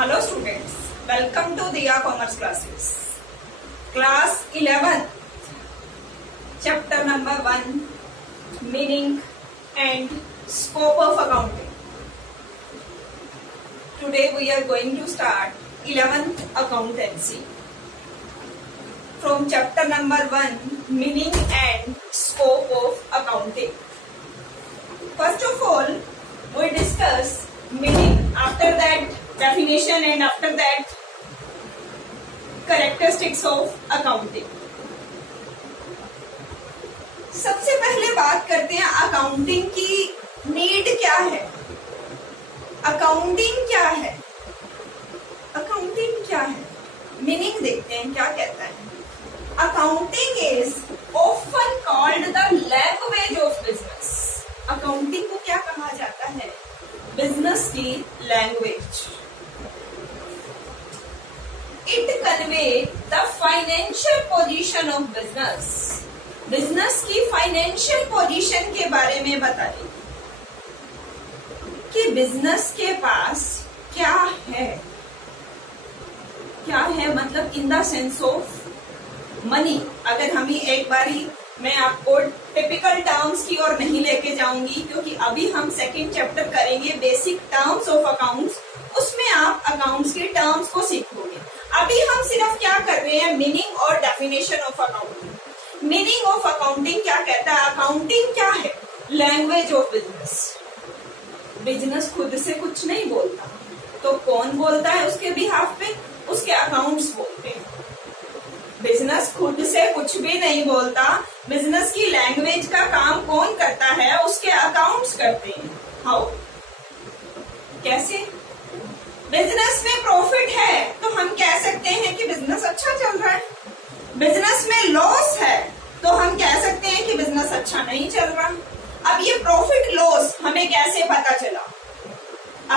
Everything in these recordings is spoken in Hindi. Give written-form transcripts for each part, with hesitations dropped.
Hello students, welcome to Diya Commerce classes. Class 11, chapter number 1, meaning and scope of accounting. Today we are going to start 11th accountancy. From chapter number 1, meaning and scope of accounting. First of all, we discuss meaning, after that definition, and after that characteristics of accounting. सबसे पहले बात करते हैं अकाउंटिंग की नीड क्या है। अकाउंटिंग क्या है, अकाउंटिंग क्या है, मीनिंग देखते हैं क्या कहता है। Accounting is often called the language of business. Accounting को क्या कहा जाता है? बिजनेस की language. It convey the financial position of business. Business की फाइनेंशियल पोजीशन के बारे में बताइए कि बिजनेस के पास क्या है। क्या है मतलब in the sense of money. अगर हम एक बारी, मैं आपको टिपिकल टर्म्स की ओर नहीं लेके जाऊंगी, क्योंकि अभी हम सेकंड चैप्टर करेंगे बेसिक टर्म्स ऑफ अकाउंट्स। उसमें आप अकाउंट्स के टर्म्स को सीखोगे। अभी हम सिर्फ क्या कर रहे हैं, मीनिंग और definition of accounting. Meaning of accounting क्या कहता है? अकाउंटिंग क्या है? Language of business. बिजनेस खुद से कुछ नहीं बोलता, तो कौन बोलता है उसके बिहाफ पे? उसके अकाउंट्स बोलते हैं। बिजनेस खुद से कुछ भी नहीं बोलता, बिजनेस की लैंग्वेज का काम कौन करता है? उसके अकाउंट्स करते हैं। हाउ? कैसे? बिजनेस में प्रॉफिट है तो हम कह सकते हैं कि बिजनेस अच्छा चल रहा है। बिजनेस में लॉस है तो हम कह सकते हैं कि बिजनेस अच्छा नहीं चल रहा। अब ये प्रॉफिट लॉस हमें कैसे पता चला?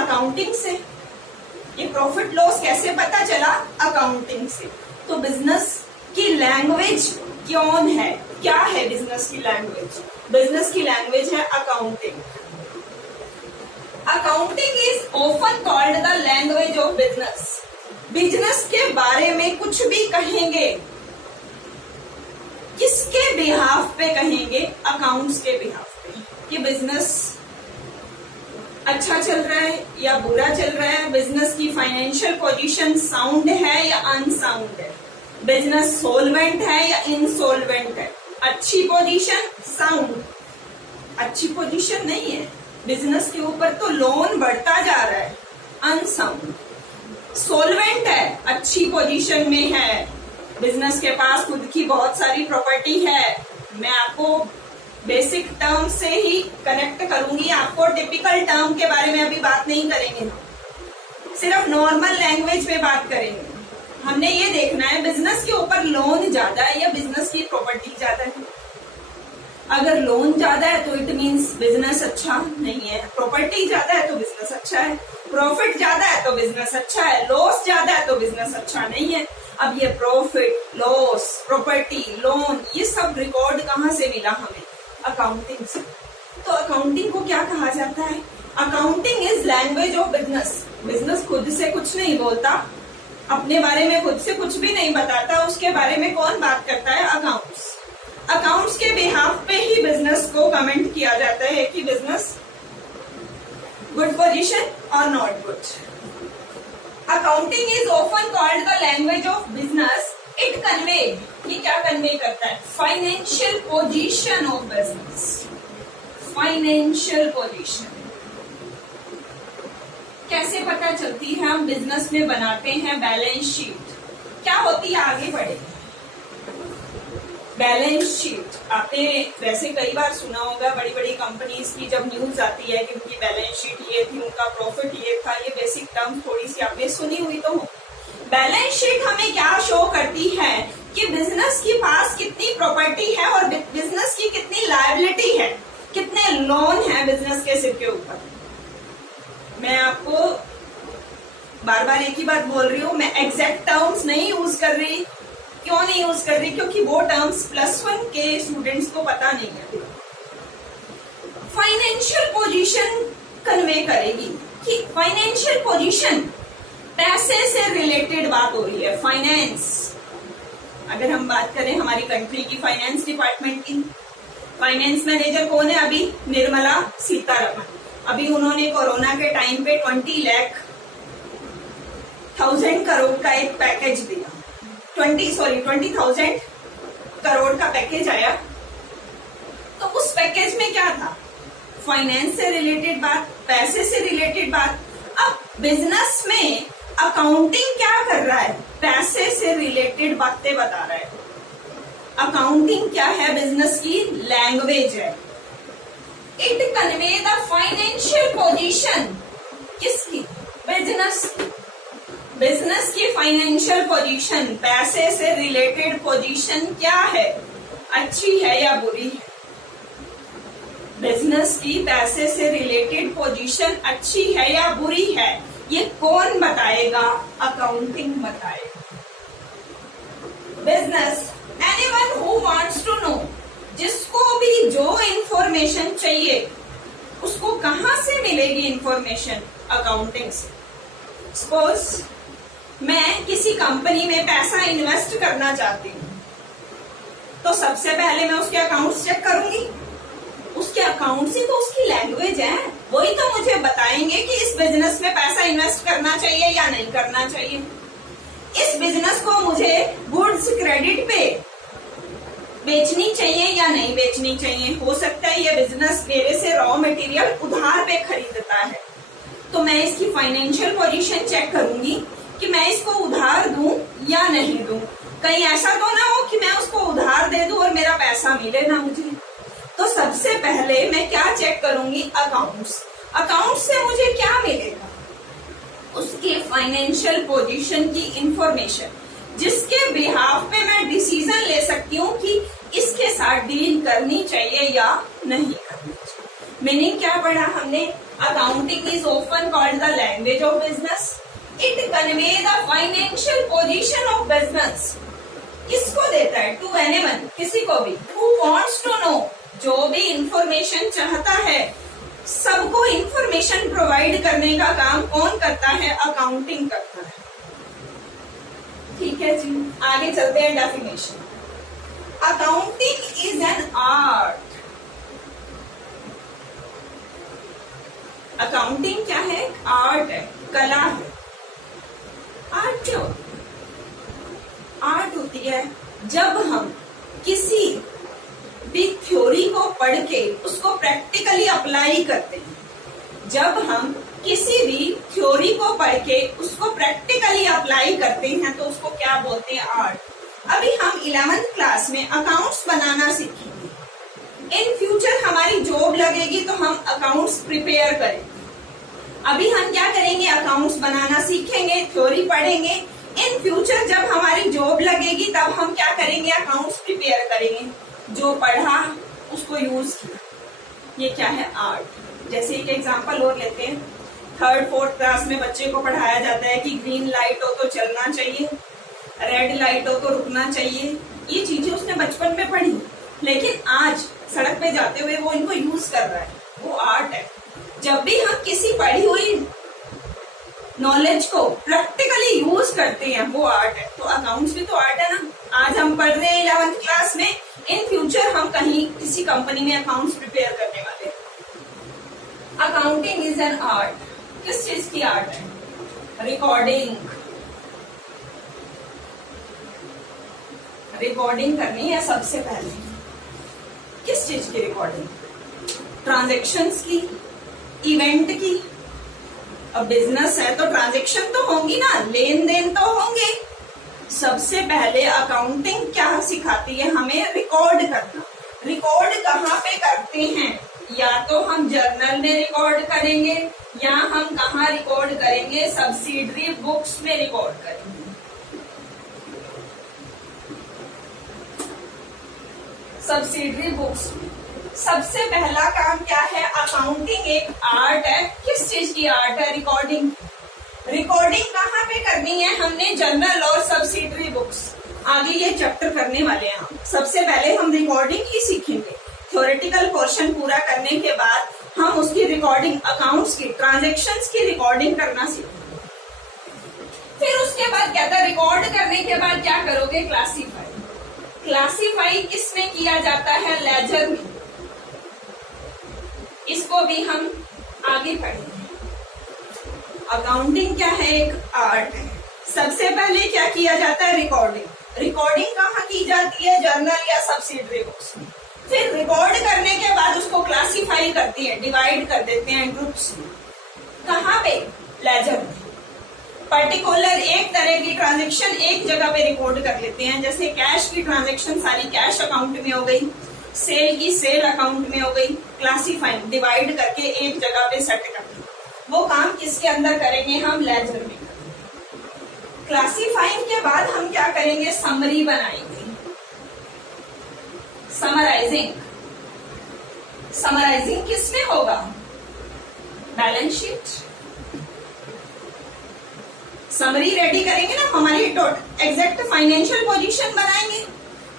अकाउंटिंग से। ये प्रॉफिट लॉस कैसे पता चला? अकाउंटिंग से। तो बिजनेस की लैंग्वेज कौन है? क्या है बिजनेस की लैंग्वेज? बिजनेस की लैंग्वेज है accounting. Accounting is often called the language of business. Business के बारे में कुछ भी कहेंगे, किसके बिहाफ पे कहेंगे? अकाउंट्स के बिहाफ पे, कि बिजनेस अच्छा चल रहा है या बुरा चल रहा है, बिजनेस की फाइनेंशियल पोजीशन साउंड है या अनसाउंड है, बिजनेस सोलवेंट है या इनसोलवेंट है। अच्छी पोजीशन, साउंड। अच्छी पोजीशन नहीं है, बिजनेस के ऊपर तो लोन बढ़ता जा रहा है, अनसाउंड। सोलवेंट है, अच्छी पोजीशन में है, बिजनेस के पास खुद की बहुत सारी प्रॉपर्टी है। मैं आपको बेसिक टर्म से ही कनेक्ट करूंगी, आपको टिपिकल टर्म के बारे में अभी बात नहीं करेंगे, सिर्फ नॉर्मल लैंग्वेज पे बात करेंगे। हमने ये देखना है बिजनेस के ऊपर लोन ज्यादा है या बिजनेस की प्रॉपर्टी ज्यादा है। अगर लोन ज्यादा है तो इट मीन्स बिजनेस अच्छा नहीं है, प्रॉपर्टी ज्यादा है तो बिजनेस अच्छा है, प्रॉफिट ज्यादा है तो बिजनेस अच्छा है, लॉस ज्यादा है तो बिजनेस अच्छा नहीं है। अब ये प्रॉफिट, लॉस, प्रॉपर्टी, लोन, ये सब रिकॉर्ड कहाँ से मिला हमें? अकाउंटिंग से। तो अकाउंटिंग को क्या कहा जाता है? Accounting is language of business. Business खुद से कुछ नहीं बोलता, अपने बारे में खुद से कुछ भी नहीं बताता, उसके बारे में कौन बात करता है? अकाउंट्स। अकाउंट्स के बिहाफ पे ही बिजनेस को कमेंट किया जाता है कि बिजनेस गुड पोजीशन और not good. Accounting is often called the language of business. It convey, ये क्या कन्वे करता है? Financial position of business. Financial position कैसे पता चलती है? हम बिजनेस में बनाते हैं बैलेंस शीट। क्या होती है? आगे बढ़े। बैलेंस शीट आपने वैसे कई बार सुना होगा, बड़ी बड़ी कंपनीज की जब न्यूज आती है कि उनकी बैलेंस शीट ये थी, उनका प्रॉफिट ये था, ये बेसिक टर्म थोड़ी सी आपने सुनी हुई तो हो। बैलेंस शीट हमें क्या शो करती है कि बिजनेस के पास कितनी प्रॉपर्टी है और बिजनेस की कितनी लायबिलिटी है, कितने लोन है बिजनेस के सिर के ऊपर। मैं आपको बार बार एक ही बात बोल रही हूँ, मैं एग्जैक्ट टर्म्स नहीं यूज कर रही। क्यों नहीं यूज कर रही? क्योंकि वो टर्म्स +1 के स्टूडेंट्स को पता नहीं है। फाइनेंशियल पोजीशन कन्वे करेगी कि फाइनेंशियल पोजीशन पैसे से रिलेटेड बात हो रही है, फाइनेंस। अगर हम बात करें हमारी कंट्री की फाइनेंस डिपार्टमेंट की, फाइनेंस मैनेजर कौन है अभी? निर्मला सीतारमण। अभी उन्होंने कोरोना के टाइम पे 20,00,000 करोड़ का एक पैकेज दिया। 20,000 करोड़ का पैकेज आया। तो उस पैकेज में क्या था? फाइनेंस से रिलेटेड बात, पैसे से रिलेटेड बात। अब बिजनेस में अकाउंटिंग क्या कर रहा है? पैसे से रिलेटेड बातें बता रहा है। अकाउंटिंग क्या है? बिजनेस की लैंग्वेज है। It convey the financial position किसकी? बिजनेस। बिजनेस की फाइनेंशियल पोजीशन, पैसे से रिलेटेड पोजीशन क्या है? अच्छी है या बुरी है? बिजनेस की पैसे से रिलेटेड पोजीशन अच्छी है या बुरी है? ये कौन बताएगा? अकाउंटिंग बताएगा। Business, anyone who wants to know, जिसको भी जो इंफॉर्मेशन चाहिए उसको कहां से मिलेगी इंफॉर्मेशन? अकाउंटिंग से। सपोज मैं किसी कंपनी में पैसा इन्वेस्ट करना चाहती हूँ, तो सबसे पहले मैं उसके अकाउंट्स चेक करूंगी। उसके अकाउंट्स ही तो उसकी लैंग्वेज है, वही तो मुझे बताएंगे कि इस बिजनेस में पैसा इन्वेस्ट करना चाहिए या नहीं करना चाहिए। इस बिजनेस को मुझे गुड्स क्रेडिट पे बेचनी चाहिए या नहीं बेचनी चाहिए। हो सकता है ये बिजनेस मेरे से रॉ मटेरियल उधार पे खरीदता है, तो मैं इसकी फाइनेंशियल पोजीशन चेक करूंगी कि मैं इसको उधार दूं या नहीं दूं। कहीं ऐसा तो ना हो कि मैं उसको उधार दे दूं और मेरा पैसा मिले ना मुझे। तो सबसे पहले मैं क्या चेक करूंगी? अकाउंट्स। अकाउंट से मुझे क्या मिलेगा? उसके फाइनेंशियल पोजीशन की इंफॉर्मेशन, जिसके बिहाफ पे मैं डिसीजन ले सकती हूँ कि इसके साथ डील करनी चाहिए या नहीं करनी चाहिए। मीनिंग क्या पढ़ा हमने? Accounting is often called the language of business. It convey the financial position of business. किसको देता है? टू एनीवन, किसी को भी। हु वांट्स टू नो, जो भी इंफॉर्मेशन चाहता है। सबको इंफॉर्मेशन प्रोवाइड करने का काम कौन करता है? अकाउंटिंग करता है। ठीक है जी, आगे चलते हैं definition. Accounting is an art. Accounting क्या है? आर्ट है, कला है। आर्ट क्यों? आर्ट होती है जब हम किसी भी थ्योरी को पढ़ के उसको प्रैक्टिकली अप्लाई करते हैं। जब हम किसी भी थ्योरी को पढ़ के उसको प्रैक्टिकली अप्लाई करते हैं तो उसको क्या बोलते हैं? आर्ट। अभी हम 11th क्लास में अकाउंट्स बनाना सीखेंगे। इन फ्यूचर हमारी जॉब लगेगी तो हम अकाउंट्स प्रिपेयर करेंगे। अभी हम क्या करेंगे? अकाउंट्स बनाना सीखेंगे, थ्योरी पढ़ेंगे। इन फ्यूचर जब हमारी जॉब लगेगी तब हम क्या करेंगे? अकाउंट्स प्रिपेयर करेंगे। जो पढ़ा उसको यूज किया। ये क्या है? आर्ट। जैसे एक एग्जांपल और लेते हैं। 3rd 4th क्लास में बच्चे को पढ़ाया जाता है कि ग्रीन लाइट हो तो चलना चाहिए, रेड लाइट हो तो रुकना चाहिए। ये चीजें उसने बचपन में पढ़ी, लेकिन आज सड़क पे जाते हुए वो इनको यूज कर रहा है। वो आर्ट है। जब भी हम किसी पढ़ी हुई नॉलेज को प्रैक्टिकली यूज करते हैं वो आर्ट है। तो अकाउंट्स भी तो आर्ट है ना। आज हम पढ़ रहे हैं 11th क्लास में, इन फ्यूचर हम कहीं किसी कंपनी में अकाउंट्स प्रिपेयर करने वाले हैं। Accounting is an art. किस चीज की आर्ट है? रिकॉर्डिंग। रिकॉर्डिंग करनी है सबसे पहले। किस चीज की रिकॉर्डिंग? ट्रांजैक्शंस की, इवेंट की। अब बिजनेस है तो ट्रांजैक्शन तो होंगी ना, लेन देन तो होंगे। सबसे पहले अकाउंटिंग क्या सिखाती है? हमें रिकॉर्ड करना। रिकॉर्ड कहाँ पे करते हैं? या तो हम जर्नल में रिकॉर्ड करेंगे या हम कहाँ रिकॉर्ड करेंगे? सब्सिडरी बुक्स में रिकॉर्ड करेंगे। Subsidiary books. सबसे पहला काम क्या है? अकाउंटिंग एक आर्ट है। किस चीज की आर्ट है? रिकॉर्डिंग। रिकॉर्डिंग कहाँ पे करनी है? हमने जर्नल और सब्सिडरी बुक्स। आगे ये चैप्टर करने वाले हैं हम। सबसे पहले हम रिकॉर्डिंग ही सीखेंगे। थ्योरेटिकल पोर्शन पूरा करने के बाद हम उसकी रिकॉर्डिंग, अकाउंट्स की, ट्रांजैक्शंस की रिकॉर्डिंग करना सीखेंगे। उसके बाद क्या था, रिकॉर्ड करने के बाद क्या करोगे, क्लासीफाई। क्लासीफाई किसमें किया जाता है, लेजर में। इसको भी हम आगे पढ़ेंगे। अकाउंटिंग क्या है, एक आर्ट है। सबसे पहले क्या किया जाता है, रिकॉर्डिंग। रिकॉर्डिंग कहाँ की जाती है, जर्नल या सब्सिडरी बुक्स में। फिर रिकॉर्ड करने के बाद उसको क्लासीफाई करती है, डिवाइड कर देते हैं ग्रुप्स में। कहाँ पे, लेजर में। पर्टिकुलर एक तरह की ट्रांजेक्शन एक जगह पे रिकॉर्ड कर लेते हैं, जैसे कैश की ट्रांजेक्शन सारी कैश अकाउंट में हो गई, सेल की सेल अकाउंट में हो गई। क्लासीफाइंग, डिवाइड करके एक जगह पे सेट कर दिया। वो काम किसके अंदर करेंगे, हम लेजर में। क्लासीफाइंग के बाद हम क्या करेंगे, समरी बनाएंगे, समराइजिंग। समराइजिंग किसमें होगा, बैलेंस शीट। समरी रेडी करेंगे ना, हमारी एग्जैक्ट फाइनेंशियल पोजीशन बनाएंगे,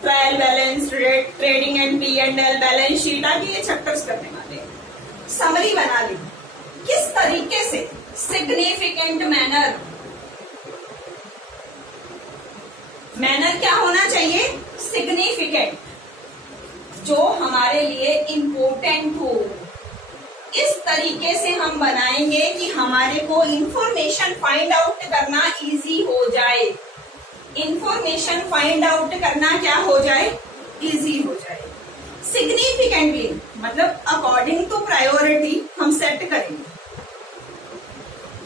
trial balance, trading and P&L, balance sheet, आगे ये चैप्टर्स करने वाले हैं। समरी बना ली, किस तरीके से, सिग्निफिकेंट मैनर। मैनर क्या होना चाहिए, सिग्निफिकेंट, जो हमारे लिए इंपॉर्टेंट हो। इस तरीके से हम बनाएंगे कि हमारे को इंफॉर्मेशन फाइंड आउट करना इजी हो जाए। इंफॉर्मेशन फाइंड आउट करना क्या हो जाए, इजी हो जाए। सिग्निफिकेंटली मतलब अकॉर्डिंग टू प्रायोरिटी हम सेट करेंगे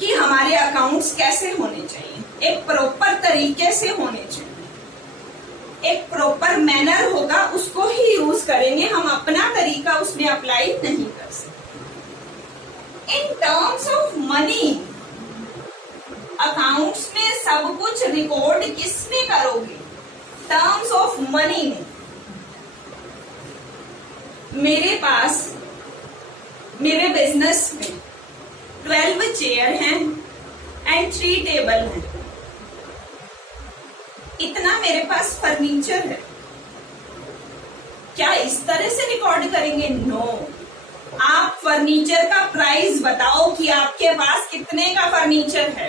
कि हमारे अकाउंट्स कैसे होने चाहिए, एक प्रॉपर तरीके से होने चाहिए, एक प्रॉपर मैनर होगा, उसको ही यूज करेंगे, हम अपना तरीका उसमें अप्लाई नहीं कर सकते। In terms of money, accounts में सब कुछ रिकॉर्ड किस में करोगे, टर्म्स ऑफ मनी में। मेरे पास मेरे बिजनेस में 12 चेयर हैं एंड 3 टेबल हैं। इतना मेरे पास फर्नीचर है, क्या इस तरह से रिकॉर्ड करेंगे, नो। आप फर्नीचर का प्राइस बताओ कि आपके पास कितने का फर्नीचर है।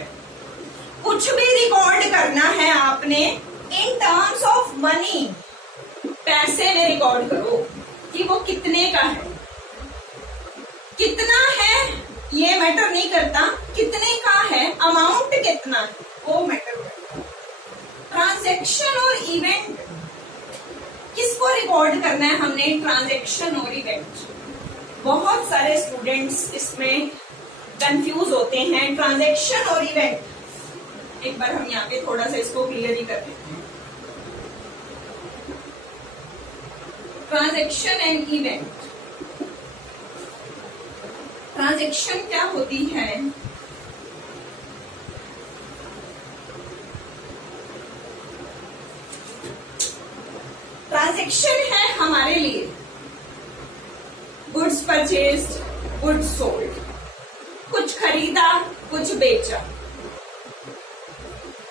कुछ भी रिकॉर्ड करना है आपने इन टर्म्स ऑफ मनी, पैसे में रिकॉर्ड करो कि वो कितने का है। कितना है ये मैटर नहीं करता, कितने का है, अमाउंट कितना है वो मैटर करता है। ट्रांजैक्शन और इवेंट, किसको रिकॉर्ड करना है हमने, ट्रांजैक्शन और इवेंट। बहुत सारे स्टूडेंट्स इसमें कंफ्यूज होते हैं, ट्रांजैक्शन और इवेंट। एक बार हम यहाँ पे थोड़ा सा इसको क्लियर ही कर देते हैं। Transaction and event. ट्रांजैक्शन क्या होती है, ट्रांजैक्शन है हमारे लिए गुड्स परचेज्ड, गुड्स सोल्ड, कुछ खरीदा कुछ बेचा।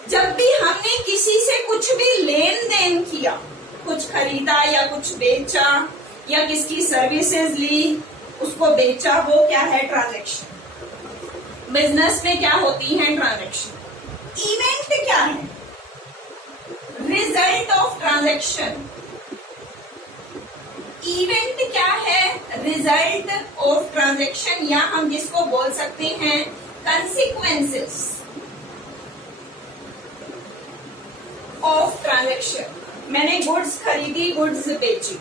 जब भी हमने किसी से कुछ भी लेन देन किया, कुछ खरीदा या कुछ बेचा या किसकी सर्विसेज ली, उसको बेचा, वो क्या है, ट्रांजैक्शन। बिजनेस में क्या होती है ट्रांजैक्शन। इवेंट क्या है, रिजल्ट ऑफ ट्रांजैक्शन। इवेंट क्या है, रिजल्ट ऑफ ट्रांजैक्शन, या हम जिसको बोल सकते हैं कंसिक्वेंसेस ऑफ ट्रांजैक्शन। मैंने गुड्स खरीदी, गुड्स बेची,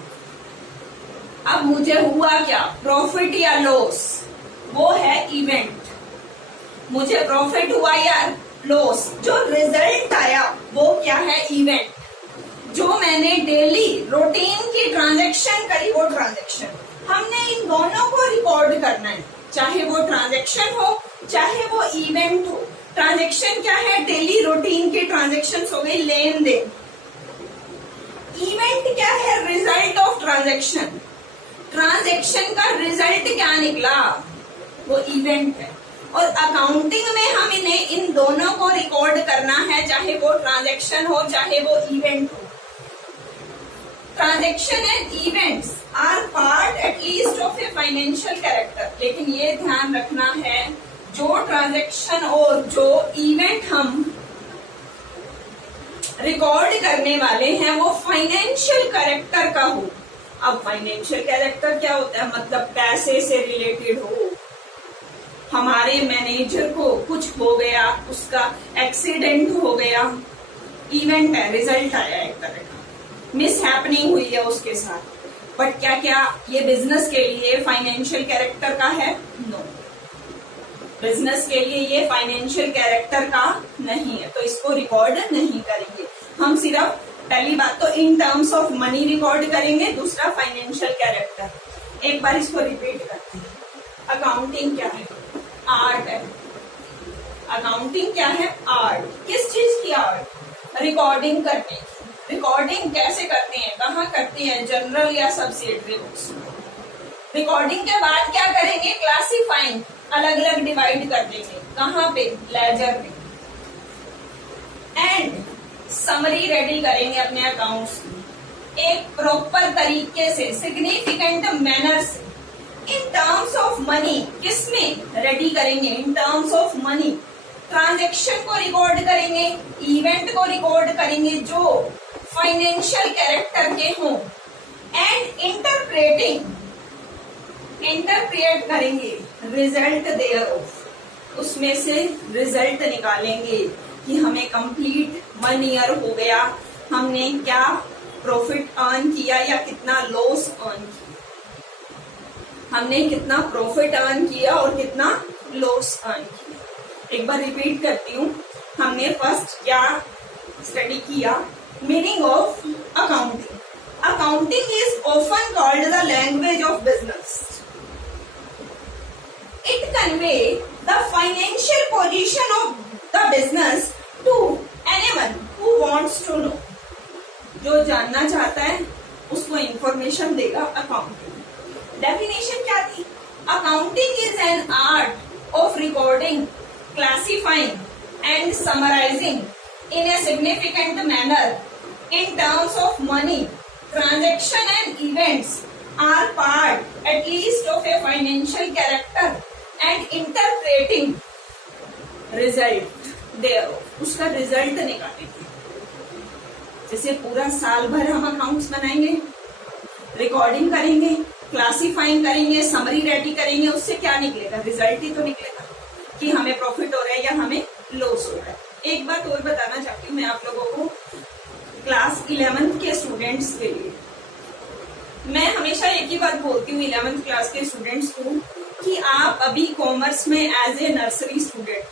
अब मुझे हुआ क्या, प्रॉफिट या लॉस, वो है इवेंट। मुझे प्रॉफिट हुआ या लॉस, जो रिजल्ट आया वो क्या है, इवेंट। जो मैंने डेली रूटीन की ट्रांजैक्शन करी वो ट्रांजैक्शन। हमने इन दोनों को रिकॉर्ड करना है, चाहे वो ट्रांजैक्शन हो चाहे वो इवेंट हो। ट्रांजैक्शन क्या है, डेली रूटीन की ट्रांजैक्शन हो गई, लेन देन। इवेंट क्या है, रिजल्ट ऑफ ट्रांजैक्शन। ट्रांजैक्शन का रिजल्ट क्या निकला, वो इवेंट है। और अकाउंटिंग में हम इन्हें इन दोनों को रिकॉर्ड करना है, चाहे वो ट्रांजैक्शन हो चाहे वो इवेंट हो। Transaction and events are part at least of a financial character. लेकिन ये ध्यान रखना है, जो ट्रांजैक्शन और जो इवेंट हम रिकॉर्ड करने वाले हैं वो फाइनेंशियल कैरेक्टर का हो। अब फाइनेंशियल कैरेक्टर क्या होता है, मतलब पैसे से रिलेटेड हो। हमारे मैनेजर को कुछ हो गया, उसका एक्सीडेंट हो गया, इवेंट है, रिजल्ट आया एक तरह का, मिस हैपनिंग हुई है उसके साथ, बट क्या क्या ये बिजनेस के लिए फाइनेंशियल कैरेक्टर का है? नो, बिजनेस के लिए ये फाइनेंशियल कैरेक्टर का नहीं है, तो इसको रिकॉर्ड नहीं करेंगे हम। सिर्फ पहली बात तो in terms of money record करेंगे, दूसरा फाइनेंशियल कैरेक्टर। एक बार इसको रिपीट करते हैं। अकाउंटिंग क्या है? आर्ट है। अकाउंटिंग क्या है? आर्ट। किस चीज की आर्ट? रिकॉर्डिंग करने की। रिकॉर्डिंग कैसे करते हैं, कहाँ करते हैं? जनरल या सब्सिडियरी बुक्स। रिकॉर्डिंग के बाद क्या करेंगे? क्लासिफाइंग, अलग अलग डिवाइड कर देंगे। कहाँ पे? लेजर में। एंड समरी रेडी करेंगे अपने अकाउंट्स की एक प्रॉपर तरीके से, सिग्निफिकेंट मैनर से, इन टर्म्स ऑफ मनी। किसमें रेडी करेंगे? In terms of money. Transaction को रिकॉर्ड करेंगे, इवेंट को रिकॉर्ड करेंगे जो फाइनेंशियल कैरेक्टर के हों। एंड इंटरप्रेट करेंगे रिजल्ट देयरऑफ, उसमें से रिजल्ट निकालेंगे कि हमें कंप्लीट 1 ईयर हो गया, हमने क्या प्रॉफिट अर्न किया या कितना लॉस अर्न किया, हमने कितना प्रॉफिट अर्न किया और कितना लॉस अर्न किया। एक बार रिपीट करती हूँ, हमने फर्स्ट क्या स्टडी किया? Meaning of accounting. Accounting is often called the language of business. It convey the financial position of the business to anyone who wants to know. जो जानना चाहता है उसको इंफॉर्मेशन देगा अकाउंटिंग। डेफिनेशन क्या थी? Accounting is an art of recording, classifying and summarising in a significant manner in terms of money. Transaction and events are part at least of a financial character and interpreting result thereof. उसका रिजल्ट निकालेंगे। जैसे पूरा साल भर हम अकाउंट्स बनाएंगे, रिकॉर्डिंग करेंगे, क्लासिफाइंग करेंगे, समरी रेडी करेंगे, उससे क्या निकलेगा? रिजल्ट ही तो निकलेगा कि हमें प्रॉफिट हो रहा है या हमें लॉस हो रहा है। एक बात और बताना चाहती हूँ मैं आप लोगों को, क्लास 11th के स्टूडेंट्स के लिए मैं हमेशा एक ही बात बोलती हूँ 11th क्लास के स्टूडेंट्स को कि आप अभी कॉमर्स में एज ए नर्सरी स्टूडेंट,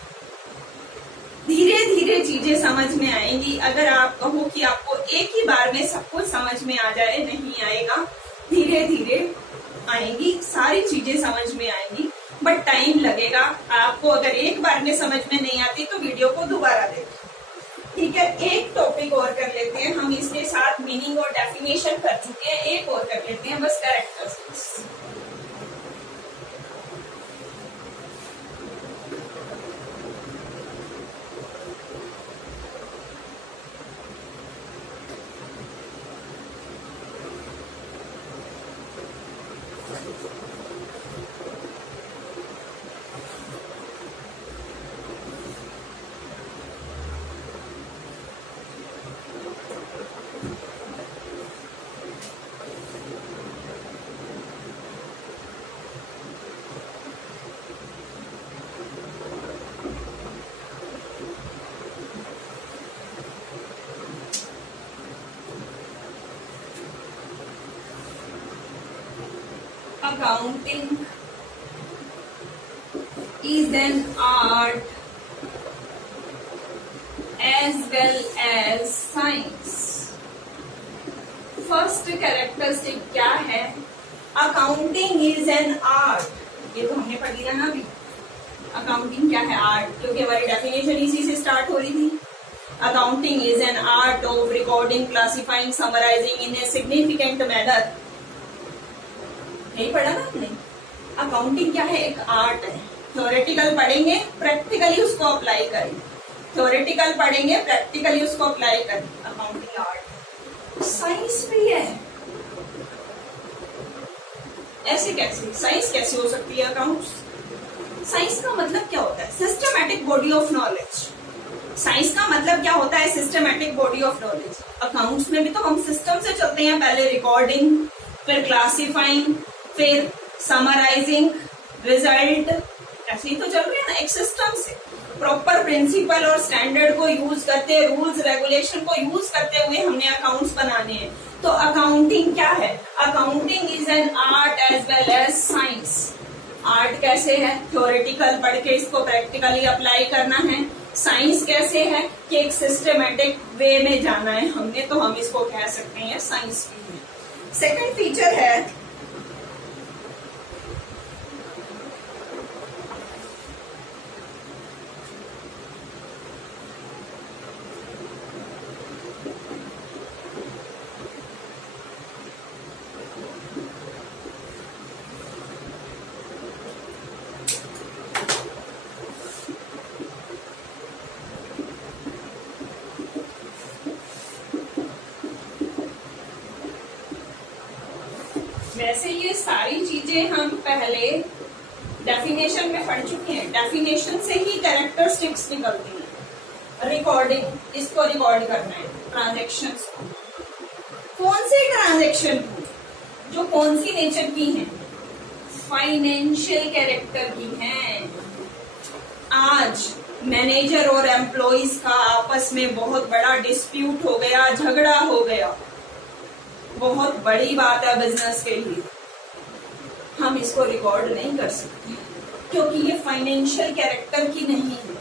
धीरे धीरे चीजें समझ में आएंगी। अगर आप कहो कि आपको एक ही बार में सब कुछ समझ में आ जाए, नहीं आएगा, धीरे धीरे आएंगी, सारी चीजें समझ में आएंगी, बट टाइम लगेगा। आपको अगर एक बार में समझ में नहीं आती तो वीडियो को दोबारा देखें, ठीक है। एक टॉपिक और कर लेते हैं हम, इसके साथ मीनिंग और डेफिनेशन कर चुके हैं, एक और कर लेते हैं बस, characteristics. Accounting is an art as well as science. First characteristic क्या है? Accounting is an art. ये तो हमने पढ़ लिया ना अभी। Accounting क्या है? आर्ट, क्योंकि हमारी डेफिनेशन इसी से स्टार्ट हो रही थी। Accounting is an art of recording, classifying, summarizing in a significant manner. नहीं पढ़ा ना हमने? अकाउंटिंग क्या है? एक आर्ट है। थ्योरेटिकल पढ़ेंगे, प्रैक्टिकली उसको अप्लाई करेंगे। थ्योरेटिकल पढ़ेंगे, प्रैक्टिकली उसको अप्लाई करेंगे। Accounting art. साइंस भी है। ऐसे कैसे? साइंस कैसे हो सकती है अकाउंट्स? साइंस का मतलब क्या होता है? Systematic body of knowledge. Science का मतलब क्या होता है? Systematic body of knowledge. Accounts में भी तो हम सिस्टम से चलते हैं, पहले रिकॉर्डिंग, फिर क्लासिफाइंग, फिर समराइजिंग रिजल्ट, ऐसे ही तो चल रहे हैं ना, एक सिस्टम से। प्रॉपर प्रिंसिपल और स्टैंडर्ड को यूज करते, रूल्स रेगुलेशन को यूज करते हुए हमने अकाउंट्स बनाने हैं। तो अकाउंटिंग क्या है? Accounting is an art as well as science. Art कैसे है? थ्योरेटिकल पढ़ के इसको प्रैक्टिकली अप्लाई करना है। साइंस कैसे है? कि एक सिस्टमेटिक वे में जाना है हमने, तो हम इसको कह सकते हैं साइंस भी है। सेकंड फीचर है वैसे ये सारी चीजें हम पहले डेफिनेशन में पढ़ चुके हैं। डेफिनेशन से ही कैरेक्टरिस्टिक्स निकलती हैं। रिकॉर्डिंग, इसको रिकॉर्ड करना है, ट्रांजेक्शन्स को। कौन से ट्रांजेक्शन को? जो कौन सी नेचर की हैं? फाइनेंशियल कैरेक्टर की हैं। आज मैनेजर और एम्प्लॉइज का आपस में बहुत बड़ा डिस्प्यूट हो गया, झगड़ा हो गया, बहुत बड़ी बात है बिजनेस के लिए। हम इसको रिकॉर्ड नहीं कर सकते क्योंकि ये फाइनेंशियल कैरेक्टर की नहीं है,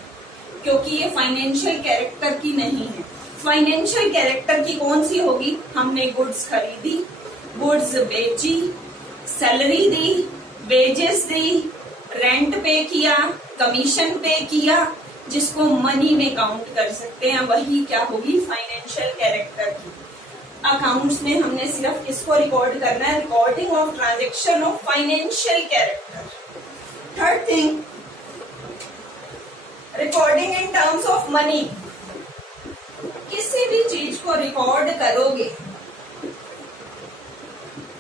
क्योंकि ये फाइनेंशियल कैरेक्टर की नहीं है। फाइनेंशियल कैरेक्टर की कौन सी होगी? हमने गुड्स खरीदी, गुड्स बेची, सैलरी दी, वेजेस दी, रेंट पे किया, कमीशन पे किया, जिसको मनी में काउंट कर सकते हैं, वही क्या होगी? फाइनेंशियल कैरेक्टर की। अकाउंट्स में हमने सिर्फ इसको रिकॉर्ड करना है, recording of transaction of financial character. Third thing, recording in terms of money. किसी भी चीज को रिकॉर्ड करोगे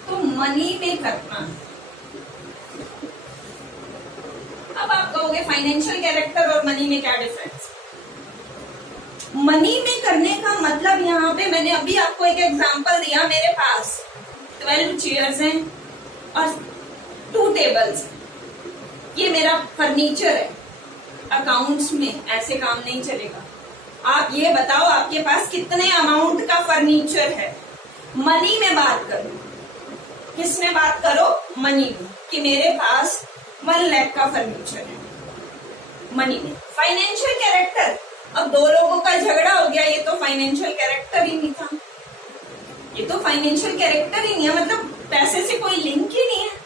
तो मनी में करना है। अब आप कहोगे फाइनेंशियल कैरेक्टर और मनी में क्या डिफरेंस? मनी में करने का मतलब, यहाँ पे मैंने अभी आपको एक एग्जांपल दिया, मेरे पास 12 चेयर्स हैं और 2 टेबल्स, ये मेरा फर्नीचर है। अकाउंट्स में ऐसे काम नहीं चलेगा। आप ये बताओ आपके पास कितने अमाउंट का फर्नीचर है? मनी में बात करो। किस में बात करो? मनी में, कि मेरे पास 1 लाख का फर्नीचर है, मनी में। फाइनेंशियल कैरेक्टर, अब 2 लोगों का झगड़ा हो गया, ये तो फाइनेंशियल कैरेक्टर ही नहीं था, ये तो फाइनेंशियल कैरेक्टर ही नहीं है, मतलब पैसे से कोई लिंक ही नहीं है।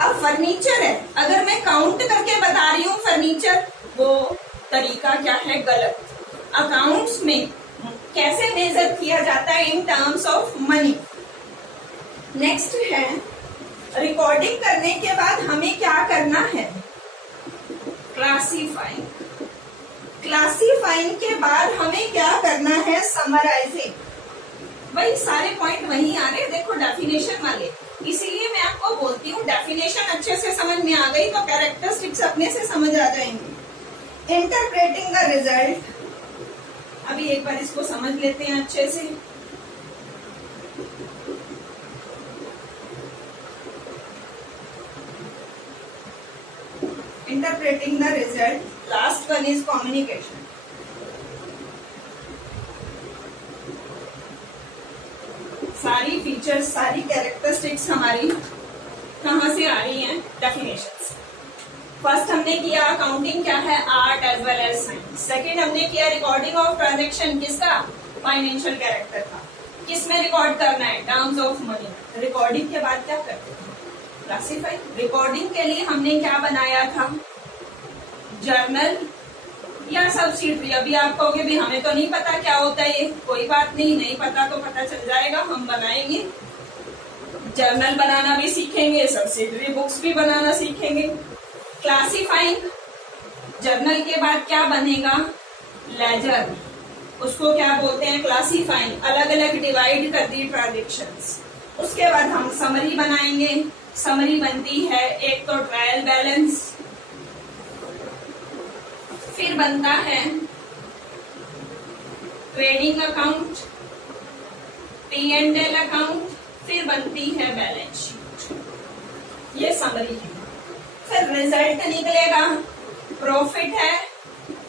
अब फर्नीचर है, अगर मैं काउंट करके बता रही हूँ फर्नीचर, वो तरीका क्या है? गलत। अकाउंट्स में कैसे मेजर किया जाता है? In terms of money. Next है, रिकॉर्डिंग करने के बाद हमें क्या करना है? क्लासीफाइंग। क्लासीफाइंग के बाद हमें क्या करना है? समराइजिंग। वही सारे पॉइंट वही आ रहे हैं, देखो डेफिनेशन वाले। इसीलिए मैं आपको बोलती हूँ डेफिनेशन अच्छे से समझ में आ गई तो कैरेक्टरिस्टिक्स अपने से समझ आ जाएंगे। इंटरप्रेटिंग द रिजल्ट, अभी एक बार इसको समझ लेते हैं अच्छे से। Interpreting the result. Last one is communication. सारी फीचर्स, सारी कैरेक्टरिस्टिक्स हमारी कहाँ से आ रही हैं? डेफिनेशंस। फर्स्ट हमने किया अकाउंटिंग क्या है? Art as well as science. Second हमने किया रिकॉर्डिंग ऑफ ट्रांजेक्शन, किसका? फाइनेंशियल कैरेक्टर का। किस में रिकॉर्ड करना है? Terms of money. रिकॉर्डिंग के बाद क्या करते हैं? क्लासीफाई। रिकॉर्डिंग के लिए हमने क्या बनाया था? जर्नल या सब्सिडरी। अभी आप कहोगे भी हमें तो नहीं पता क्या होता है ये, कोई बात नहीं, नहीं पता तो पता चल जाएगा, हम बनाएंगे। जर्नल बनाना भी सीखेंगे, सब्सिडरी बुक्स भी बनाना सीखेंगे। क्लासीफाइंग, जर्नल के बाद क्या बनेगा? लेजर। उसको क्या बोलते हैं? क्लासीफाइंग। अलग अलग डिवाइड कर दी ट्रांजेक्शंस। उसके बाद हम समरी बनाएंगे। समरी बनती है एक तो ट्रायल बैलेंस, फिर बनता है ट्रेडिंग अकाउंट, P&L अकाउंट, फिर बनती है बैलेंस शीट। ये समरी है। फिर रिजल्ट निकलेगा, प्रॉफिट है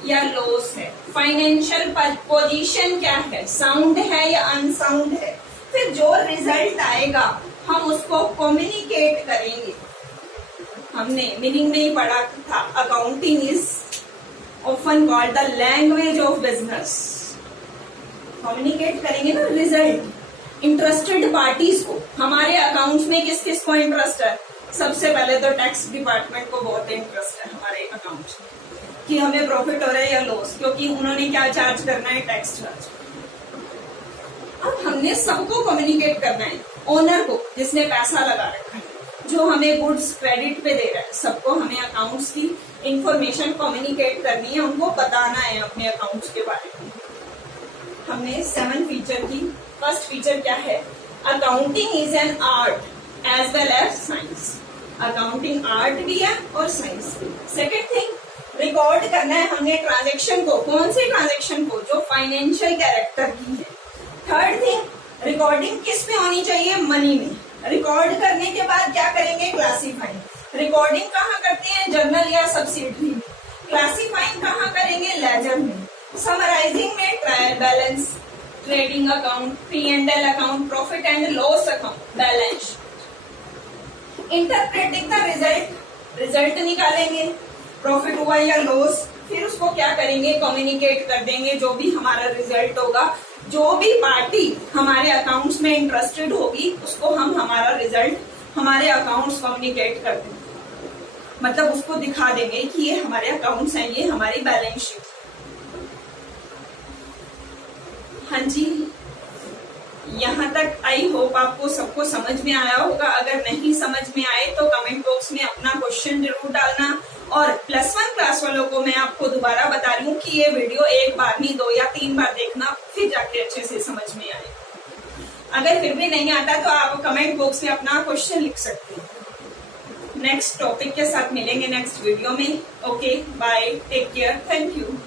या लॉस है, फाइनेंशियल पोजीशन क्या है, साउंड है या अनसाउंड है। फिर जो रिजल्ट आएगा हम उसको कम्युनिकेट करेंगे। हमने मीनिंग में ही पढ़ा था, accounting is often called the language of business. Communicate करेंगे ना रिजल्ट इंटरेस्टेड पार्टीज को। हमारे अकाउंट्स में किस किस को इंटरेस्ट है? सबसे पहले तो टैक्स डिपार्टमेंट को बहुत इंटरेस्ट है हमारे अकाउंट्स में कि हमें प्रॉफिट हो रहा है या लॉस, क्योंकि उन्होंने क्या चार्ज करना है, टैक्स चार्ज। अब हमने सबको कम्युनिकेट करना है, ओनर को जिसने पैसा लगा रखा है, जो हमें गुड्स क्रेडिट पे दे रहा है, सबको हमें अकाउंट्स की इंफॉर्मेशन कम्युनिकेट करनी है, उनको बताना है अपने अकाउंट्स के बारे में। हमने 7 फीचर की। फर्स्ट फीचर क्या है? Accounting is an art as well as science. Accounting art भी है और साइंस भी। सेकेंड थिंग, रिकॉर्ड करना है हमने ट्रांजेक्शन को। कौन से ट्रांजेक्शन को? जो फाइनेंशियल कैरेक्टर की है। थर्ड थिंग, रिकॉर्डिंग किस में होनी चाहिए? मनी में। रिकॉर्ड करने के बाद क्या करेंगे? क्लासीफाइंग। रिकॉर्डिंग कहाँ करते हैं? जर्नल या सब्सिडरी में। क्लासीफाइंग कहाँ करेंगे? लेजर में। समराइजिंग में trial balance, trading account, P&L account, profit and loss account, balance. Interpreting the result, result निकालेंगे, प्रॉफिट हुआ या लॉस। फिर उसको क्या करेंगे? कम्युनिकेट कर देंगे। जो भी हमारा रिजल्ट होगा, जो भी पार्टी हमारे अकाउंट्स में इंटरेस्टेड होगी, उसको हम हमारा रिजल्ट हमारे अकाउंट्स कम्युनिकेट कर देंगे। मतलब उसको दिखा देंगे कि ये हमारे अकाउंट्स हैं, ये हमारी बैलेंस शीट। हाँ जी, यहाँ तक आई होप आपको सबको समझ में आया होगा। अगर नहीं समझ में आए तो कमेंट बॉक्स में अपना क्वेश्चन जरूर डालना। और +1 क्लास वालों को मैं आपको दोबारा बता रही हूँ कि ये वीडियो 1 बार नहीं 2 या 3 बार देखना, फिर जाके अच्छे से समझ में आए। अगर फिर भी नहीं आता तो आप कमेंट बॉक्स में अपना क्वेश्चन लिख सकते हैं। नेक्स्ट टॉपिक के साथ मिलेंगे नेक्स्ट वीडियो में। Okay, bye, take care, thank you.